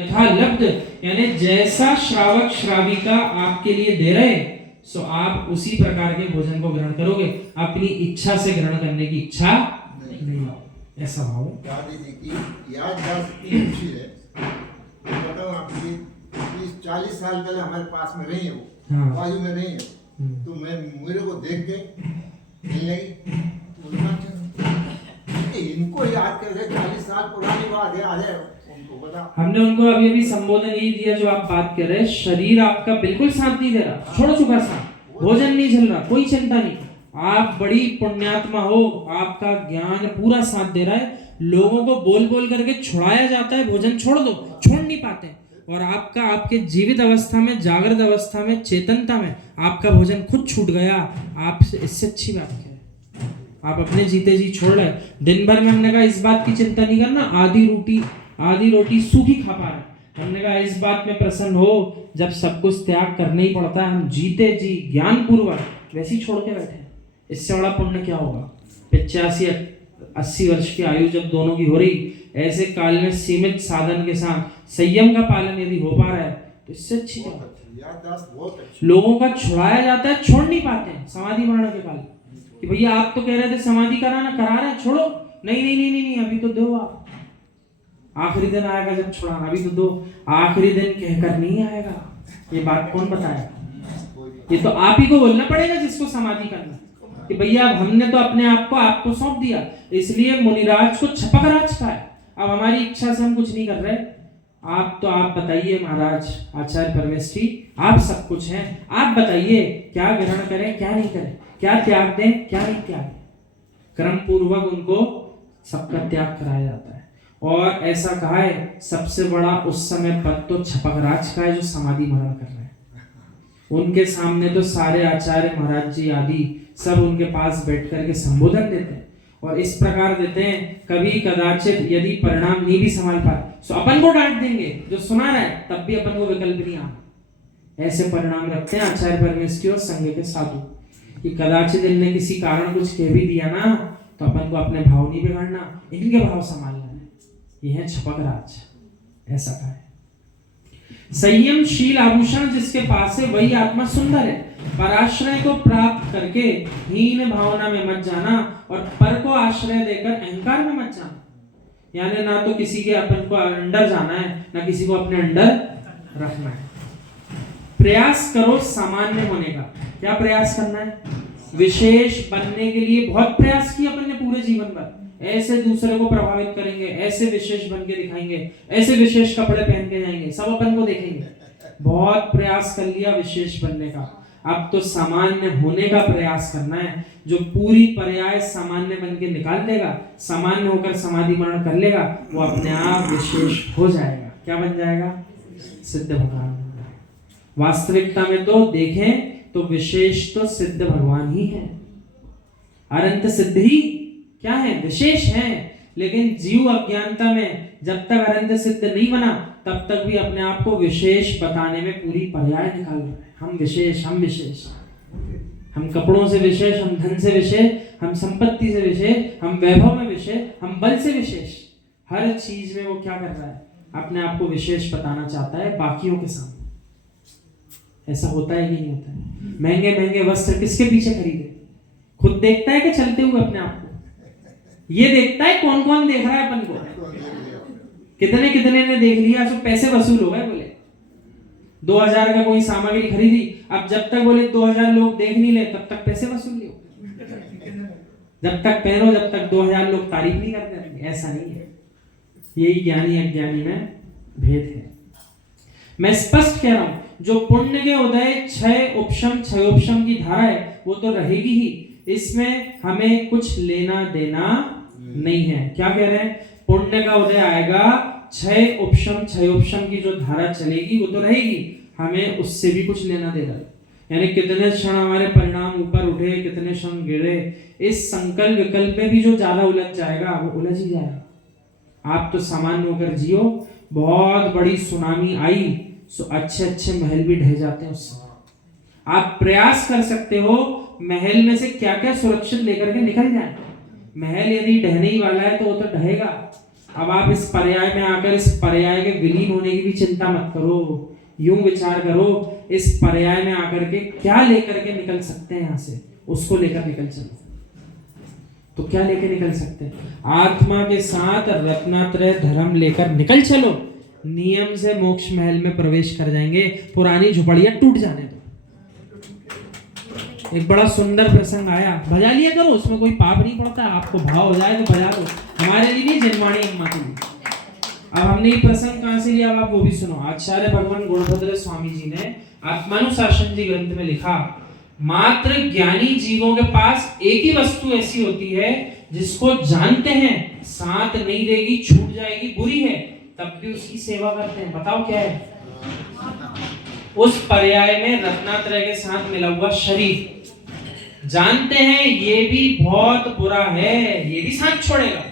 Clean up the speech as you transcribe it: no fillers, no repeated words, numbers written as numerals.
यथा लब्ध यानी जैसा श्रावक श्राविका आपके लिए दे रहे, सो आप उसी प्रकार के भोजन को ग्रहण करोगे, अपनी इच्छा से ग्रहण करने की इच्छा नहीं। ऐसा भाव दादी जी की याददाश्त इतनी अच्छी है, बताओ आपकी 30-40 साल पहले हमारे पास में रही है वो, हाँ। बाजू में रही है, तो मैं मेरे को देख के मिल लगी, इनको याद कर रहे 40 साल पुरानी बात याद है उनको, बता। हमने उनको अभी अभी संबोधन यही दिया जो आप बात कर रहे हैं, शरीर आपका बिल्कुल साथ नहीं दे रहा, छोड़ चुका साथ, भोजन नहीं चल रहा, कोई चिंता नहीं, आप बड़ी पुण्यात्मा हो, आपका ज्ञान पूरा साथ दे रहा है, लोगों को बोल बोल करके छुड़ाया जाता है भोजन छोड़ दो, छोड़ नहीं पाते, और आपका आपके जीवित अवस्था में, जागृत अवस्था में, चेतनता में आपका भोजन खुद छूट गया, आपसे इससे अच्छी बात क्या है? आप अपने जीते जी छोड़ रहे। दिन भर में हमने कहा इस बात की चिंता नहीं करना, आधी रोटी सूखी खा पा रहे, हमने कहा इस बात में प्रसन्न हो जब सब कुछ त्याग करना ही पड़ता है, हम जीते जी ज्ञान पूर्वक वैसे ही छोड़ के बैठे, इससे बड़ा पुण्य क्या होगा? 85-80 वर्ष की आयु जब दोनों की हो रही, ऐसे काल में सीमित साधन के साथ संयम का पालन यदि हो पा रहा है, तो इससे अच्छी बात। लोगों का छुड़ाया जाता है, छोड़ नहीं पाते हैं समाधि मरण के काल कि भैया आप तो कह रहे थे समाधि कराना, करा रहे हैं, छोड़ो, नहीं, अभी तो दो, आप आखिरी दिन आएगा जब छुड़ाना, अभी तो दो, आखिरी दिन कहकर नहीं आएगा, ये बात कौन बताएगा? ये तो आप ही को बोलना पड़ेगा जिसको समाधि करना कि भैया हमने तो अपने आप को आपको सौंप दिया, इसलिए मुनिराज को छपक राज का है, अब हमारी इच्छा से हम कुछ नहीं कर रहे, आप बताइए महाराज आचार्य परमेश्वरी, आप सब कुछ हैं, आप बताइए क्या ग्रहण करें क्या नहीं करें, क्या त्याग दें क्या नहीं त्याग दें। क्रम पूर्वक उनको सबका त्याग कराया जाता है, और ऐसा कहा है सबसे बड़ा उस समय पद तो छपक राज का है जो समाधि मरण कर रहे हैं, उनके सामने तो सारे आचार्य महाराज जी आदि सब उनके पास बैठ करके संबोधन देते हैं, और इस प्रकार देते हैं कभी कदाचित यदि परिणाम नहीं भी संभाल पाए तो अपन को डांट देंगे, जो सुना रहा है तब भी अपन को विकल्प नहीं आना, ऐसे परिणाम रखते हैं आचार्य परमेश्वरी और संघ के साधु कि कदाचित इनने किसी कारण कुछ कह भी दिया ना, तो अपन को अपने भाव नहीं बिगाड़ना, इनके भाव संभालना है, यह है छपक राज, ऐसा कहा है। संयमशील आभूषण जिसके पास है वही आत्मा सुंदर है, पराश्रय को प्राप्त करके हीन भावना में मत जाना, और पर को आश्रय देकर अहंकार में मत जाना, यानी ना तो किसी के अपन को अंडर जाना है, ना किसी को अपने अंडर रखना है। प्रयास करो सामान्य होने का, क्या प्रयास करना है? विशेष बनने के लिए बहुत प्रयास किया अपन ने पूरे जीवन भर, ऐसे दूसरे को प्रभावित करेंगे, ऐसे विशेष बन के दिखाएंगे, ऐसे विशेष कपड़े पहन के जाएंगे, सब अपन को देखेंगे, बहुत प्रयास कर लिया विशेष बनने का, अब तो सामान्य होने का प्रयास करना है, जो पूरी पर्याय सामान्य बन के निकाल देगा, सामान्य होकर समाधि मरण कर लेगा, वो अपने आप विशेष हो जाएगा, क्या बन जाएगा? सिद्ध भगवान। वास्तविकता में तो देखें तो विशेष तो सिद्ध भगवान ही है, अनंत सिद्ध ही क्या है? विशेष है, लेकिन जीव अज्ञानता में जब तक अनंत सिद्ध नहीं बना तब तक भी अपने आप को विशेष बताने में पूरी पर्याय निकाल रहे हैं, हम विशेष, हम कपड़ों से विशेष, हम धन से विशेष, हम संपत्ति से विशेष, हम वैभव में विशेष, हम बल से विशेष, हर चीज में वो क्या कर रहा है? अपने आप को विशेष बताना चाहता है बाकियों के सामने। ऐसा होता है कि नहीं होता है? महंगे महंगे वस्त्र किसके पीछे खरीदे? खुद देखता है कि चलते हुए अपने आप को? ये देखता है कौन कौन देख रहा है अपन को, कितने ने देख लिया, तो पैसे वसूल हो गए, बोले 2000 का कोई सामग्री खरीदी, अब जब तक बोले 2000 लोग देख नहीं ले तब तक पैसे वसूल नहीं हो, जब तक पहनो जब तक 2000 लोग तारीफ नहीं करते, ऐसा नहीं है, यही ज्ञानी अज्ञानी में भेद है। मैं स्पष्ट कह रहा हूं, जो पुण्य के उदय क्षयोपशम की धारा है वो तो रहेगी ही, इसमें हमें कुछ लेना देना नहीं है। क्या कह रहे हैं? पुण्य का उदय आएगा, क्षयोपशम की जो धारा चलेगी वो तो रहेगी, हमें उससे भी कुछ लेना देना, यानी कितने क्षण हमारे परिणाम ऊपर उठे, कितने क्षण गिरे, इस संकल्प विकल्प में भी जो ज्यादा उलझ जाएगा वो उलझ ही जाएगा। आप तो सामान्य होकर जियो, बहुत बड़ी सुनामी आई सो अच्छे महल भी ढह जाते हैं उससे। आप प्रयास कर सकते हो महल में से क्या क्या सुरक्षित लेकर के निकल जाए, महल यदि ढहने ही वाला है तो वो तो ढहेगा, अब आप इस पर्याय में आकर इस पर्याय के विलीन होने की भी चिंता मत करो। यूं विचार करो, इस पर्याय में आकर के क्या लेकर के निकल सकते हैं, यहां से उसको लेकर निकल चलो। तो क्या लेकर निकल सकते हैं? आत्मा के साथ रत्नात्रय धर्म लेकर निकल चलो। नियम से मोक्ष महल में प्रवेश कर जाएंगे। पुरानी झुपड़ियां टूट जाने दो। एक बड़ा सुंदर प्रसंग आया, बजा लिया करो, उसमें कोई पाप नहीं पड़ता। आपको भाव हो जाए तो बजा दो, हमारे लिए नहीं, जनवाणी अम्मा के लिए। अब हमने ये प्रसंग कहां से लिया, अब आप वो भी सुनो। आचार्य भगवान गुणभद्र स्वामी जी ने आत्मानुशासन जी ग्रंथ में लिखा, मात्र ज्ञानी जीवों के पास एक ही वस्तु ऐसी होती है जिसको जानते हैं साथ नहीं देगी, छूट जाएगी, बुरी है, तब भी उसकी सेवा करते हैं। बताओ क्या है? उस पर्याय में रत्नात्रय के साथ मिला हुआ शरीर, जानते हैं ये भी बहुत बुरा है, ये भी साथ छोड़ेगा,